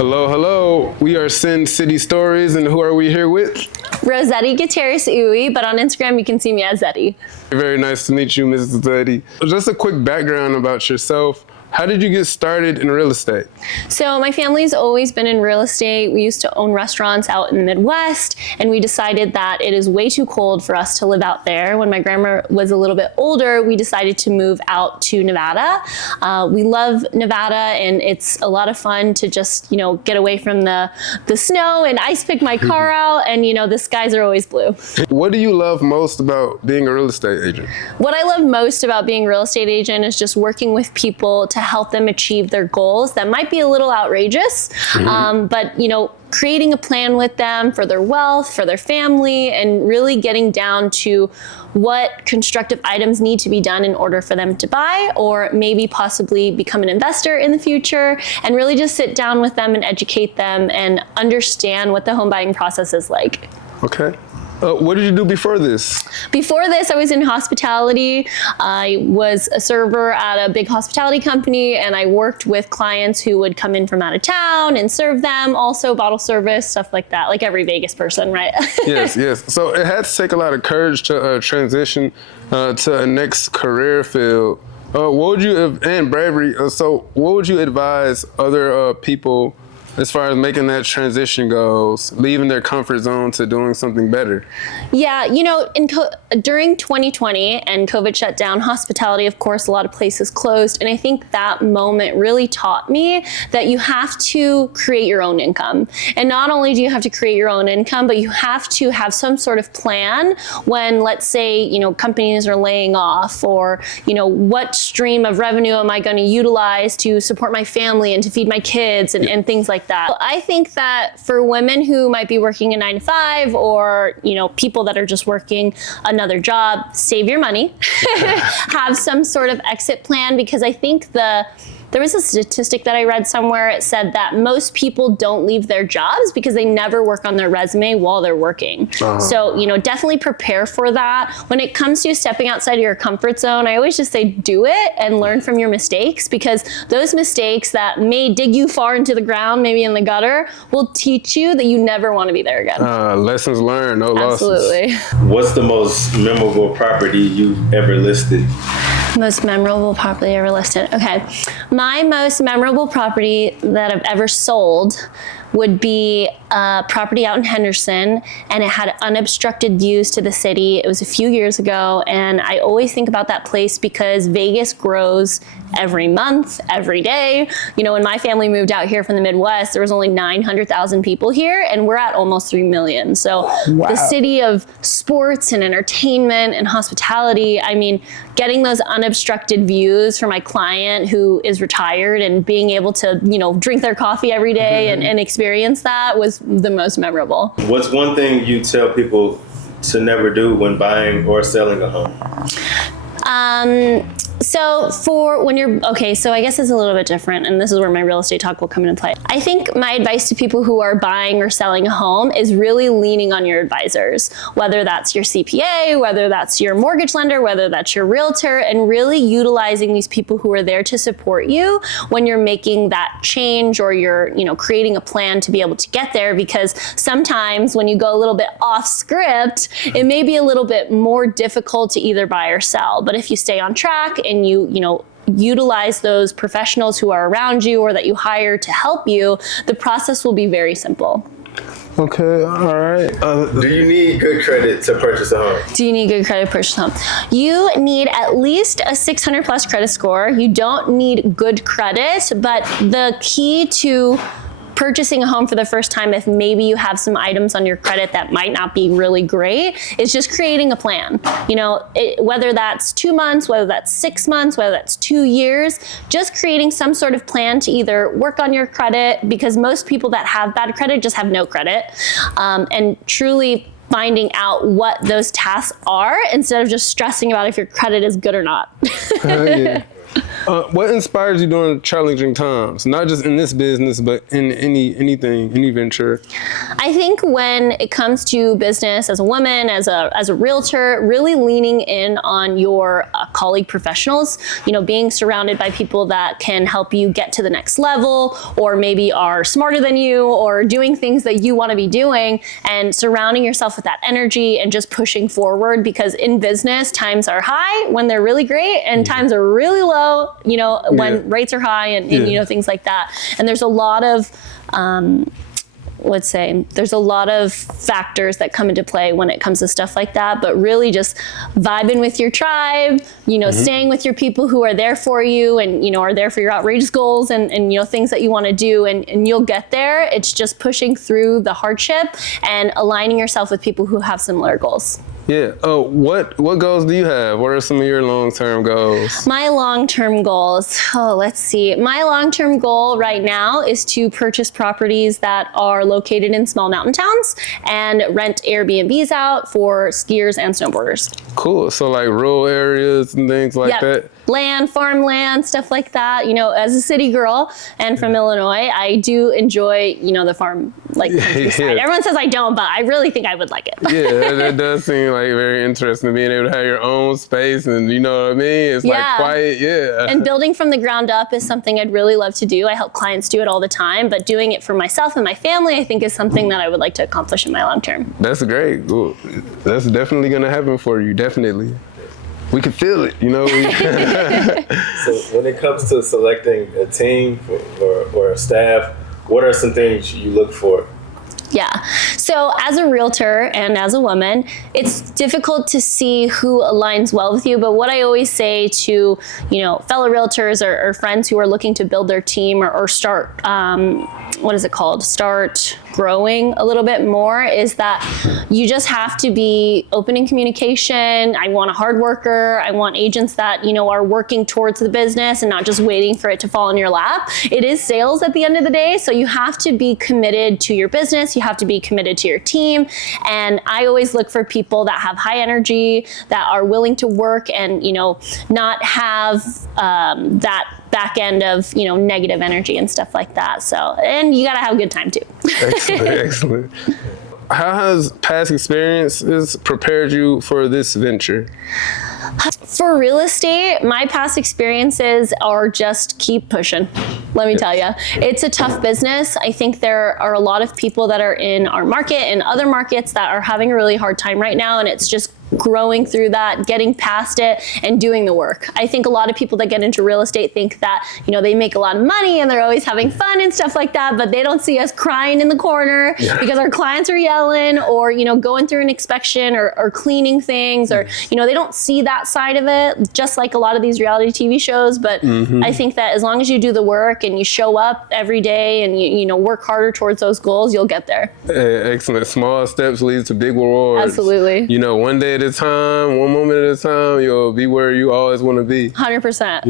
Hello, hello. We are Sin City Stories, and who are we here with? Zettie Gutierrez Uwe, but on Instagram you can see me as Zettie. Very nice to meet you, Mrs. Zettie. Just a quick background about yourself. How did you get started in real estate? So my family's always been in real estate. We used to own restaurants out in the Midwest, and we decided that it is way too cold for us to live out there. When my grandma was a little bit older, we decided to move out to Nevada. We love Nevada, and it's a lot of fun to just, get away from the snow and ice pick my car out, and the skies are always blue. What do you love most about being a real estate agent? What I love most about being a real estate agent is just working with people to help them achieve their goals that might be a little outrageous, but creating a plan with them for their wealth, for their family, and really getting down to what constructive items need to be done in order for them to buy, or maybe possibly become an investor in the future, and really just sit down with them and educate them and understand what the home buying process is like. Okay. What did you do before this? Before this, I was in hospitality. I was a server at a big hospitality company, and I worked with clients who would come in from out of town and serve them, also bottle service, stuff like that, like every Vegas person, right? Yes. So it had to take a lot of courage to transition to a next career field. And bravery. So what would you advise other people as far as making that transition goes, leaving their comfort zone to doing something better? Yeah, during 2020 and COVID shut down, hospitality, of course, a lot of places closed. And I think that moment really taught me that you have to create your own income. And not only do you have to create your own income, but you have to have some sort of plan when, let's say, companies are laying off, or, what stream of revenue am I going to utilize to support my family and to feed my kids and things like that. I think that for women who might be working a 9-to-5, or people that are just working another job, save your money, have some sort of exit plan, because I think there was a statistic that I read somewhere. It said that most people don't leave their jobs because they never work on their resume while they're working. So, definitely prepare for that. When it comes to stepping outside of your comfort zone, I always just say do it and learn from your mistakes, because those mistakes that may dig you far into the ground, maybe in the gutter, will teach you that you never want to be there again. Lessons learned, no losses. Absolutely. What's the most memorable property you've ever listed? Most memorable property ever listed. Okay. My most memorable property that I've ever sold would be a property out in Henderson, and it had unobstructed views to the city. It was a few years ago, and I always think about that place because Vegas grows every month, every day. When my family moved out here from the Midwest, there was only 900,000 people here, and we're at almost 3 million. So The city of sports and entertainment and hospitality, getting those unobstructed views for my client who is retired, and being able to, drink their coffee every day and experience that was the most memorable. What's one thing you tell people to never do when buying or selling a home? So I guess it's a little bit different, and this is where my real estate talk will come into play. I think my advice to people who are buying or selling a home is really leaning on your advisors, whether that's your CPA, whether that's your mortgage lender, whether that's your realtor, and really utilizing these people who are there to support you when you're making that change, or you're, creating a plan to be able to get there, because sometimes when you go a little bit off script, it may be a little bit more difficult to either buy or sell. But if you stay on track and you utilize those professionals who are around you or that you hire to help you, the process will be very simple. Okay, all right. Do you need good credit to purchase a home? Do you need good credit to purchase a home? You need at least a 600 plus credit score. You don't need good credit, but the key to purchasing a home for the first time, if maybe you have some items on your credit that might not be really great, is just creating a plan. Whether that's 2 months, whether that's 6 months, whether that's 2 years, just creating some sort of plan to either work on your credit, because most people that have bad credit just have no credit, and truly finding out what those tasks are instead of just stressing about if your credit is good or not. Yeah. What inspires you during challenging times? Not just in this business, but in any venture. I think when it comes to business as a woman, as a realtor, really leaning in on your colleague professionals, being surrounded by people that can help you get to the next level, or maybe are smarter than you, or doing things that you want to be doing, and surrounding yourself with that energy and just pushing forward. Because in business, times are high when they're really great, and times are really low, when rates are high and things like that. And there's a lot of there's a lot of factors that come into play when it comes to stuff like that, but really just vibing with your tribe, staying with your people who are there for you and, are there for your outrageous goals and things that you want to do, and you'll get there. It's just pushing through the hardship and aligning yourself with people who have similar goals. Yeah. Oh, what goals do you have? What are some of your long-term goals? My long-term goals. Oh, let's see. My long-term goal right now is to purchase properties that are located in small mountain towns and rent Airbnbs out for skiers and snowboarders. Cool. So like rural areas and things like that. Land, farmland, stuff like that. As a city girl and from Illinois, I do enjoy, the farm, countryside. Everyone says I don't, but I really think I would like it. Yeah, that does seem like very interesting, being able to have your own space and you know what I mean? It's like quiet, And building from the ground up is something I'd really love to do. I help clients do it all the time, but doing it for myself and my family, I think is something that I would like to accomplish in my long term. That's great. Cool. That's definitely going to happen for you, definitely. We can feel it, So when it comes to selecting a team or a staff, what are some things you look for? Yeah. So as a realtor and as a woman, it's difficult to see who aligns well with you. But what I always say to, fellow realtors or friends who are looking to build their team or start, start growing a little bit more, is that you just have to be open in communication. I want a hard worker. I want agents that, are working towards the business and not just waiting for it to fall in your lap. It is sales at the end of the day. So you have to be committed to your business. You have to be committed to your team. And I always look for people that have high energy, that are willing to work and, not have that back end of, negative energy and stuff like that. So, and you got to have a good time too. Excellent. How has past experiences prepared you for this venture? For real estate, my past experiences are just keep pushing. Let me tell you, it's a tough business. I think there are a lot of people that are in our market and other markets that are having a really hard time right now, and it's just growing through that, getting past it, and doing the work. I think a lot of people that get into real estate think that, they make a lot of money and they're always having fun and stuff like that, but they don't see us crying in the corner because our clients are yelling or, going through an inspection or cleaning things or, they don't see that side of it, just like a lot of these reality TV shows. But I think that as long as you do the work and you show up every day and you work harder towards those goals, you'll get there. Excellent. Small steps lead to big rewards. Absolutely. One day at a time, one moment at a time, you'll be where you always want to be. 100%.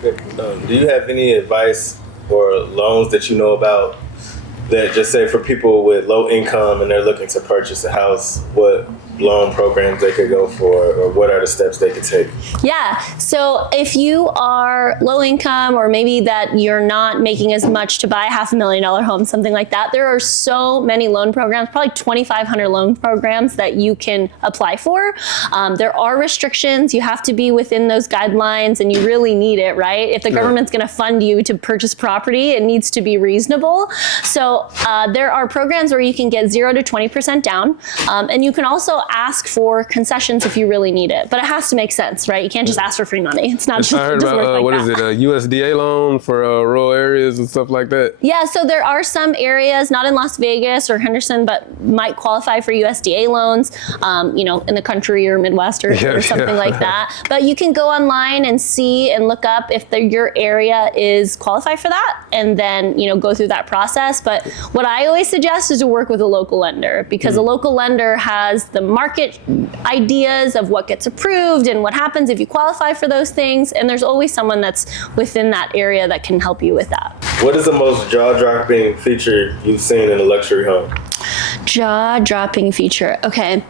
Do you have any advice or loans that you know about that, just say for people with low income and they're looking to purchase a house, what loan programs they could go for, or what are the steps they could take? Yeah, so if you are low income or maybe that you're not making as much to buy a $500,000 home, something like that, there are so many loan programs, probably 2,500 loan programs that you can apply for. There are restrictions. You have to be within those guidelines and you really need it, right? If the government's gonna fund you to purchase property, it needs to be reasonable. So there are programs where you can get 0 to 20% down, and you can also ask for concessions if you really need it, but it has to make sense, right? You can't just ask for free money. It's not just, I heard about, like what is it, a USDA loan for rural areas and stuff like that? Yeah, so there are some areas, not in Las Vegas or Henderson, but might qualify for USDA loans, in the country or Midwest or something like that. But you can go online and see and look up if your area is qualified for that, and then, go through that process. But what I always suggest is to work with a local lender, because a local lender has the market ideas of what gets approved and what happens if you qualify for those things. And there's always someone that's within that area that can help you with that. What is the most jaw-dropping feature you've seen in a luxury home? Jaw-dropping feature. Okay.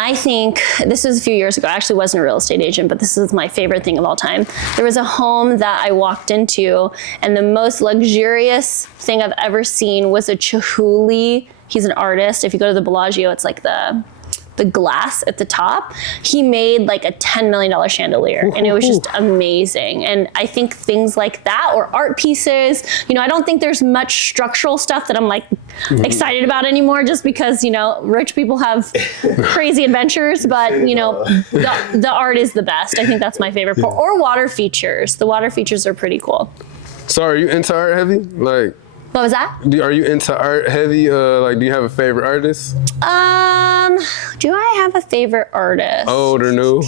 I think this was a few years ago. I actually wasn't a real estate agent, but this is my favorite thing of all time. There was a home that I walked into, and the most luxurious thing I've ever seen was a Chihuly. He's an artist. If you go to the Bellagio, it's like the glass at the top. He made like a $10 million chandelier, and it was just amazing. And I think things like that, or art pieces, you know, I don't think there's much structural stuff that I'm like excited about anymore, just because, you know, rich people have crazy adventures, but you know, the art is the best. I think that's my favorite part. Or water features. The water features are pretty cool. So are you into art heavy? Like, what was that? are you into art heavy? Like, do you have a favorite artist? Do I have a favorite artist? Old or new?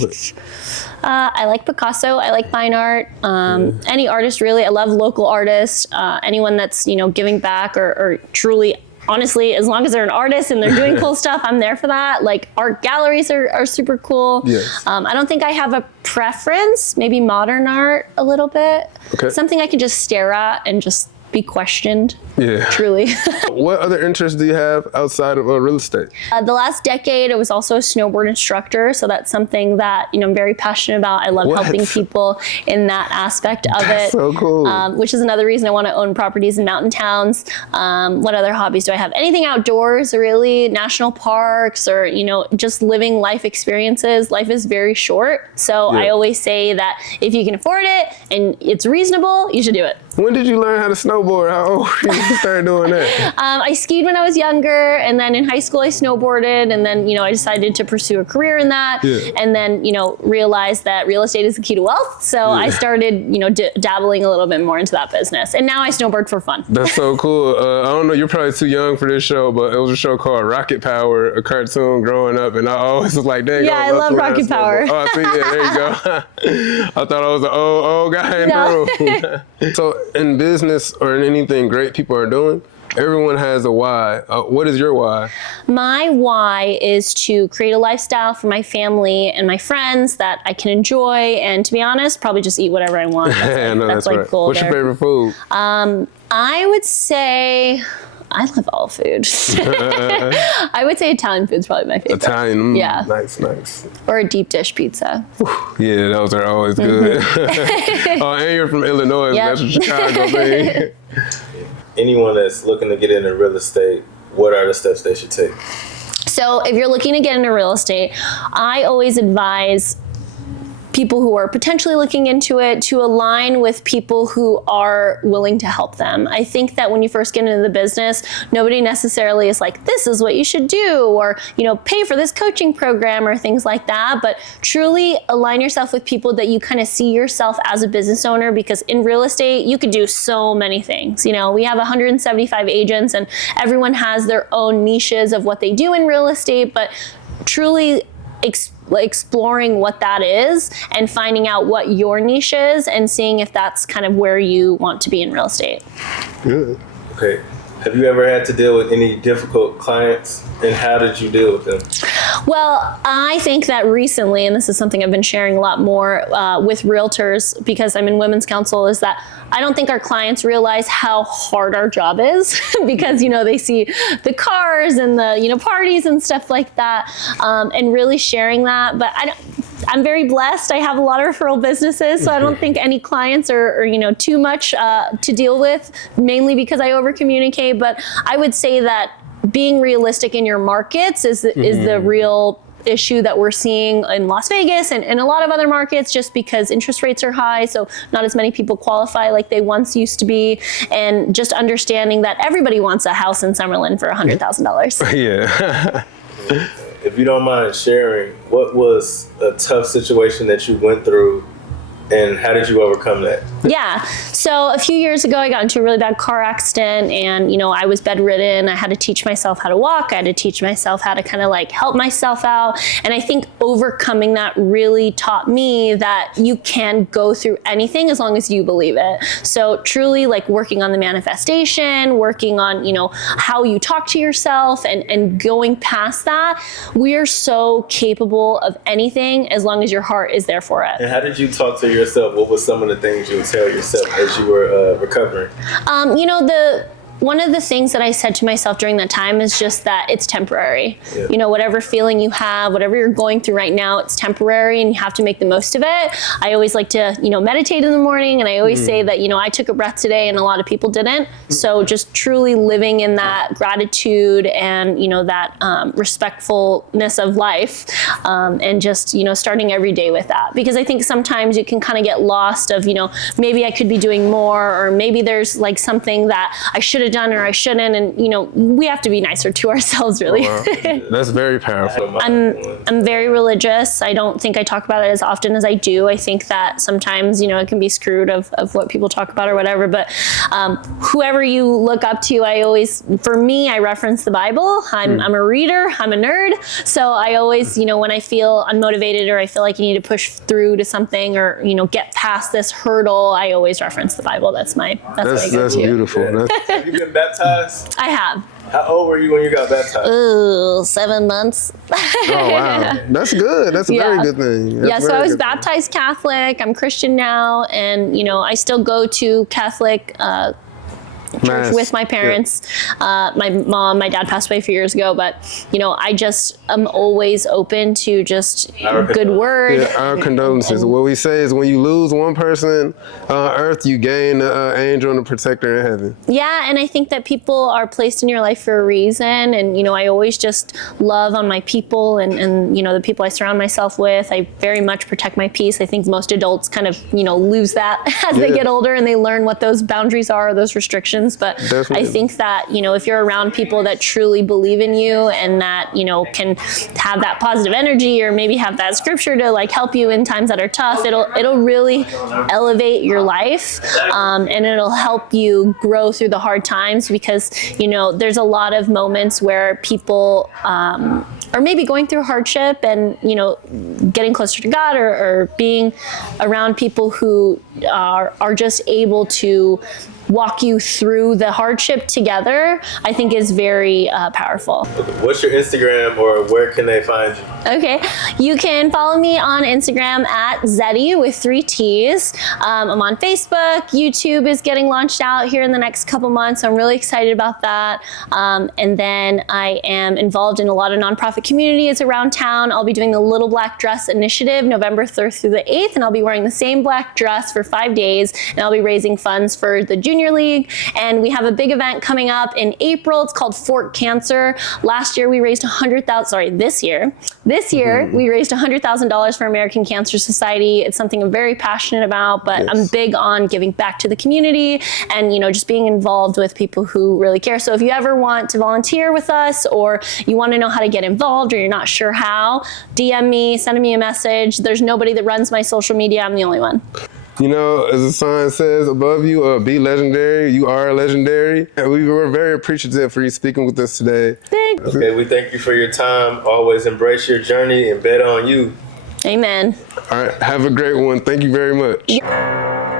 I like Picasso. I like fine art. Any artist really. I love local artists. Anyone that's, you know, giving back or truly, honestly, as long as they're an artist and they're doing cool stuff, I'm there for that. Like art galleries are super cool. Yes. I don't think I have a preference. Maybe modern art a little bit. Okay. Something I can just stare at and just be questioned. Yeah. Truly. What other interests do you have outside of real estate? The last decade, I was also a snowboard instructor, so that's something that, you know, I'm very passionate about. I love helping people in that aspect of it. So cool. Which is another reason I want to own properties in mountain towns. What other hobbies do I have? Anything outdoors, really, national parks, or, you know, just living life experiences. Life is very short, so I always say that if you can afford it and it's reasonable, you should do it. When did you learn how to snowboard? How old did you start doing that? I skied when I was younger, and then in high school I snowboarded, and then, you know, I decided to pursue a career in that, and then, you know, realized that real estate is the key to wealth. So I started, you know, dabbling a little bit more into that business, and now I snowboard for fun. That's so cool. I don't know, you're probably too young for this show, but it was a show called Rocket Power, a cartoon growing up, and I always was like, dang. Yeah, I love Rocket Power. Oh, I see, yeah, there you go. I thought I was an old guy in the room. So in business or in anything great people are doing, everyone has a why. What is your why? My why is to create a lifestyle for my family and my friends that I can enjoy, and to be honest, probably just eat whatever I want. That's like right. goal. What's your favorite food? I would say I love all food. I would say Italian food's probably my favorite. Italian, yeah. Nice. Or a deep dish pizza. Yeah, those are always good. Oh, and you're from Illinois, Yep. That's a Chicago thing. Anyone that's looking to get into real estate, what are the steps they should take? So if you're looking to get into real estate, I always advise people who are potentially looking into it to align with people who are willing to help them. I think that when you first get into the business, nobody necessarily is like, this is what you should do, or, you know, pay for this coaching program or things like that. But truly align yourself with people that you kind of see yourself as a business owner, because in real estate, you could do so many things. You know, we have 175 agents and everyone has their own niches of what they do in real estate, but truly exploring what that is and finding out what your niche is and seeing if that's kind of where you want to be in real estate. Good. Okay. Have you ever had to deal with any difficult clients, and how did you deal with them? Well, I think that recently, and this is something I've been sharing a lot more with realtors because I'm in women's council, is that I don't think our clients realize how hard our job is because, you know, they see the cars and the, you know, parties and stuff like that, and really sharing that. But I'm very blessed. I have a lot of referral businesses, so I don't think any clients are you know, too much to deal with, mainly because I over communicate. But I would say that being realistic in your markets is the real issue that we're seeing in Las Vegas and a lot of other markets, just because interest rates are high, so not as many people qualify like they once used to be, and just understanding that everybody wants a house in Summerlin for $100,000. Yeah. If you don't mind sharing, what was a tough situation that you went through, and how did you overcome that? Yeah. So a few years ago, I got into a really bad car accident, and, you know, I was bedridden. I had to teach myself how to walk. I had to teach myself how to kind of like help myself out. And I think overcoming that really taught me that you can go through anything as long as you believe it. So truly like working on the manifestation, working on, you know, how you talk to yourself and going past that. We are so capable of anything as long as your heart is there for it. And how did you talk to yourself? What was some of the things you would tell yourself as you were recovering? You know, one of the things that I said to myself during that time is just that it's temporary. Yeah. You know, whatever feeling you have, whatever you're going through right now, it's temporary and you have to make the most of it. I always like to, you know, meditate in the morning, and I always say that, you know, I took a breath today and a lot of people didn't. So just truly living in that gratitude and, you know, that respectfulness of life, and just, you know, starting every day with that. Because I think sometimes you can kind of get lost of, you know, maybe I could be doing more, or maybe there's like something that I should have done or I shouldn't. And, you know, we have to be nicer to ourselves, really. Wow. That's very powerful. I'm very religious. I don't think I talk about it as often as I do. I think that sometimes, you know, it can be screwed of what people talk about or whatever. But whoever you look up to, I always, for me, I reference the Bible. I'm a reader. I'm a nerd. So I always, you know, when I feel unmotivated or I feel like you need to push through to something or, you know, get past this hurdle, I always reference the Bible. That's what I go to. That's beautiful. Have you been baptized? I have. How old were you when you got baptized? Ooh, 7 months. Oh, wow. That's good. That's a very good thing. That's So I was good baptized Catholic. I'm Christian now. And, you know, I still go to Catholic church Mass. with my parents. My dad passed away a few years ago, but, you know, I just am always open to just good word. Yeah, our condolences. What we say is when you lose one person on earth, you gain an angel and a protector in heaven. Yeah, and I think that people are placed in your life for a reason. And, you know, I always just love on my people and you know, the people I surround myself with. I very much protect my peace. I think most adults kind of, you know, lose that as they get older and they learn what those boundaries are, those restrictions. But Definitely. I think that, you know, if you're around people that truly believe in you and that, you know, can have that positive energy or maybe have that scripture to like help you in times that are tough, it'll really elevate your life, and it'll help you grow through the hard times, because, you know, there's a lot of moments where people are maybe going through hardship and, you know, getting closer to God or being around people who are just able to walk you through the hardship together, I think is very powerful. What's your Instagram, or where can they find you? Okay, you can follow me on Instagram at Zettie with 3 T's. I'm on Facebook. YouTube is getting launched out here in the next couple months. I'm really excited about that. And then I am involved in a lot of nonprofit communities around town. I'll be doing the Little Black Dress Initiative November 3rd through the 8th, and I'll be wearing the same black dress for 5 days, and I'll be raising funds for the Junior League. And we have a big event coming up in April. It's called Fort Cancer. Last year we raised this year we raised $100,000 for American Cancer Society. It's something I'm very passionate about, but I'm big on giving back to the community and, you know, just being involved with people who really care. So if you ever want to volunteer with us, or you want to know how to get involved, or you're not sure how, DM me, send me a message. There's nobody that runs my social media. I'm the only one. You know, as the sign says above you, be legendary. You are legendary. And we were very appreciative for you speaking with us today. Thanks. Okay, we thank you for your time. Always embrace your journey and bet on you. Amen. All right, have a great one. Thank you very much. Yeah.